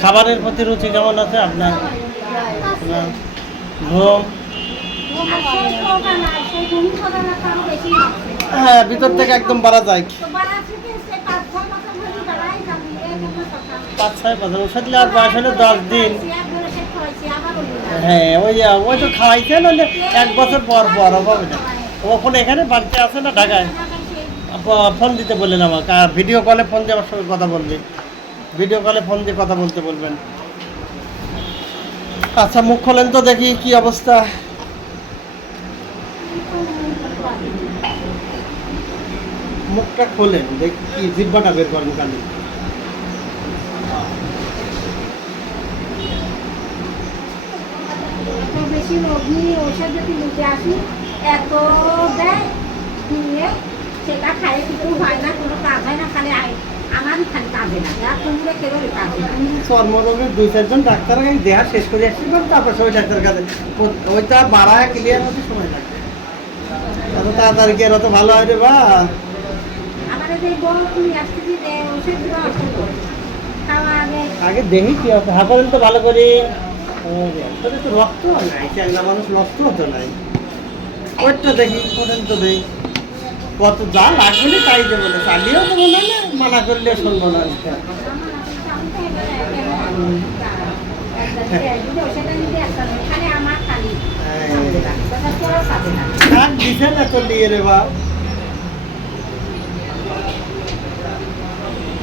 খাবারের প্রতি রুচি কেমন আছে আপনার? ঘুম? হ্যাঁ, ভিতর থেকে একদম বাড়া যায়। 5-6 বছর ওষুধ নেওয়ার বয়স হলো 10 দিন। হ্যাঁ, ওই তো খাওয়াইছে, নাহলে 1 বছর পর পর হবে না। ওখানে এখানে বাড়িতে আছে না ঢাকায়? ফোন দিতে বললেন আমাকে, আর ভিডিও কলে ফোন দিয়ে আমার সঙ্গে কথা বলবে। ভিডিও কলে ফোন দিয়ে কথা বলতে বলবেন। আচ্ছা, মুখ খোলেন তো দেখি কি অবস্থা। মুখটা খোলেন দেখি, কি জিহ্বাটা বের করেন খালি। বেশি রোগী ওষুধ যদি নিতে আসি এত দেয় দিয়ে সেটা খাইয়ে কিছু হয় না, কোনো কাজ হয় না, খালি আমারই খালি কাজে না, আর তোমরা কেউ কাজে না। চর্মরোগের 2-4 জন ডাক্তার কাছে দেহা শেষ করে আসছি, তারপর ওই ডাক্তার কাছে ওইটা বাড়ায় ক্লিয়ার হতে সময় লাগে। এত তাড়াতাড়ি কি এত ভালো হয় রে বা? আমাদের যে বউ তুমি আসতেছি ওষুধ খাওয়া আগে দেখি কি আছে, হাঁপালেন তো ভালো করে। তো রক্ত নাই, চ্যাংরা মানুষ রক্ত হতো নাই। ওইটা দেখি, করেন তো দেখি কত যা লাগবে তাই যে বলে চালিয়েও তো বলে না, মানা করলে শুনবো না। দিছে না তো নিয়ে রে বা।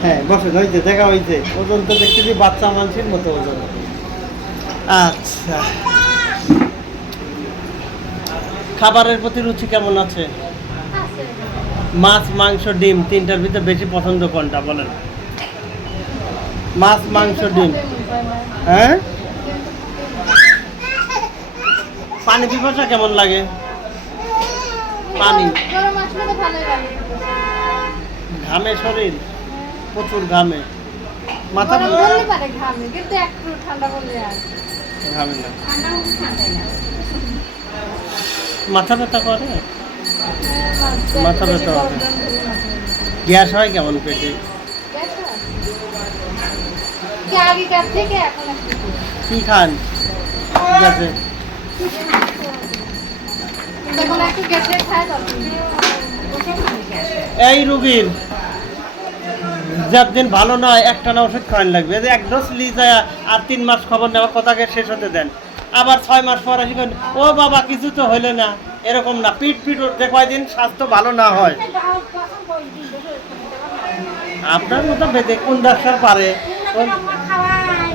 হ্যাঁ, বসে হয়েছে, দেখা হয়েছে। ওজন তো দেখতেছি বাচ্চা মানুষের মতো ওজন। আচ্ছা, খাবারের প্রতি রুচি কেমন আছে? মাছ, মাংস, ডিম, তিনটার ভিতরে বেশি পছন্দ কোনটা বলেন? মাছ, মাংস, ডিম। হ্যাঁ, পানি পিপাসা কেমন লাগে? পানি ঘামে শরীর, প্রচুর ঘামে। মাথা ঘামে না, মাথা ব্যথা করে। মাথা ব্যথা হবে, গ্যাস হয় কেমন পেটে? কি খান গ্যাসে? এই রুগীর যার দিন ভালো নয় একটানা ওষুধ খাওয়ান লাগবে। এক ডোজ লি যায় আর 3 মাস খবর নেওয়ার কথাকে শেষ হতে দেন, আবার 6 মাস পর আসি ও বাবা কিছু তো হইলো না। এরকম না, পিট যে কয়দিন স্বাস্থ্য ভালো না হয়। আপনার মতো বেঁধে কোন ডাক্তার পারে?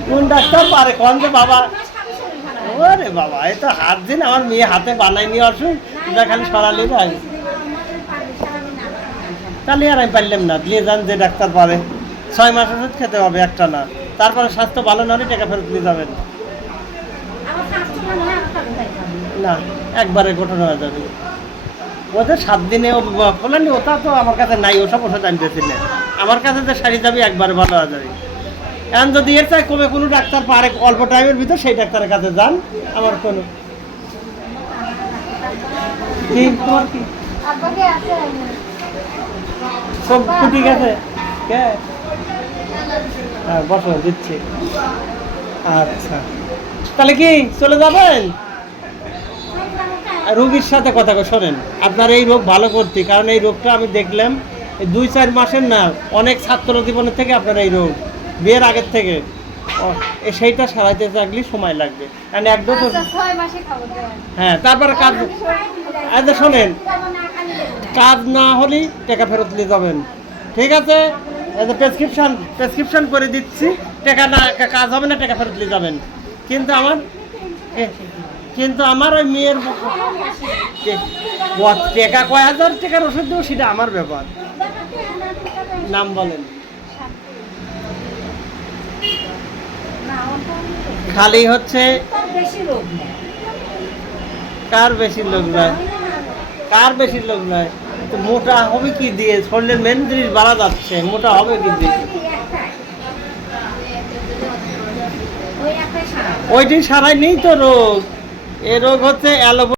কোন ডাক্তার পারে কোন যে বাবা? ওরে বাবা, এই তো হাত দিন আমার মেয়ে হাতে বানাই নিয়ে আসুন, এটা খালি সরালি ভাই। তাহলে আর আমি পারলাম না, দিয়ে যান যে ডাক্তার পারে। 6 মাস ওষুধ খেতে হবে একটা না, তারপরে স্বাস্থ্য ভালো না হলে টাকা ফেরত নিয়ে যাবেন না, একবারে গঠন হয়ে যাবে। ওদের 7 দিনে বলেন, ওটা তো আমার কাছে নাই, ওসব ওষুধ আনতেছি না। আমার কাছে যে সারি যাবে একবারে ভালো হয়ে যাবে। এখন যদি এর চাই কবে কোনো ডাক্তার পারে অল্প টাইমের ভিতর, সেই ডাক্তারের কাছে যান। আমার কোনো কি তোমার কি সব ঠিক আছে? হ্যাঁ, বসো দিচ্ছি। আচ্ছা, তাহলে কি চলে যাবেন? রোগীর সাথে কথা শোনেন, আপনার এই রোগ ভালো করতে, কারণ এই রোগটা আমি দেখলাম 2-4 মাসের না, অনেক ছাত্র জীবনের থেকে আপনার এই রোগ বিয়ের আগের থেকে সেইটা সারাইতে থাকলে সময় লাগবে। হ্যাঁ, তারপরে কাজ। আচ্ছা শোনেন, কাজ না হলেই টাকা ফেরত নিয়ে যাবেন, ঠিক আছে? প্রেসক্রিপশন করে দিচ্ছি, টাকা না কাজ হবে না, টাকা ফেরত নিয়ে যাবেন। কিন্তু আমার ওই মেয়ের টাকা কয় হাজার টাকার ওষুধ দেবো, সেটা আমার ব্যাপার। নাম বলেন। খালি হচ্ছে কার বেশি লোক নয়, কার বেশি লোক নয়। তো মোটা হবে কি দিয়ে? শরীরের মেন জিনিস বাড়া যাচ্ছে, মোটা হবে কি দিয়ে? ওইটি সারাই নেই তো রোগ। এ রোগ হচ্ছে অ্যালোপ্যাথি।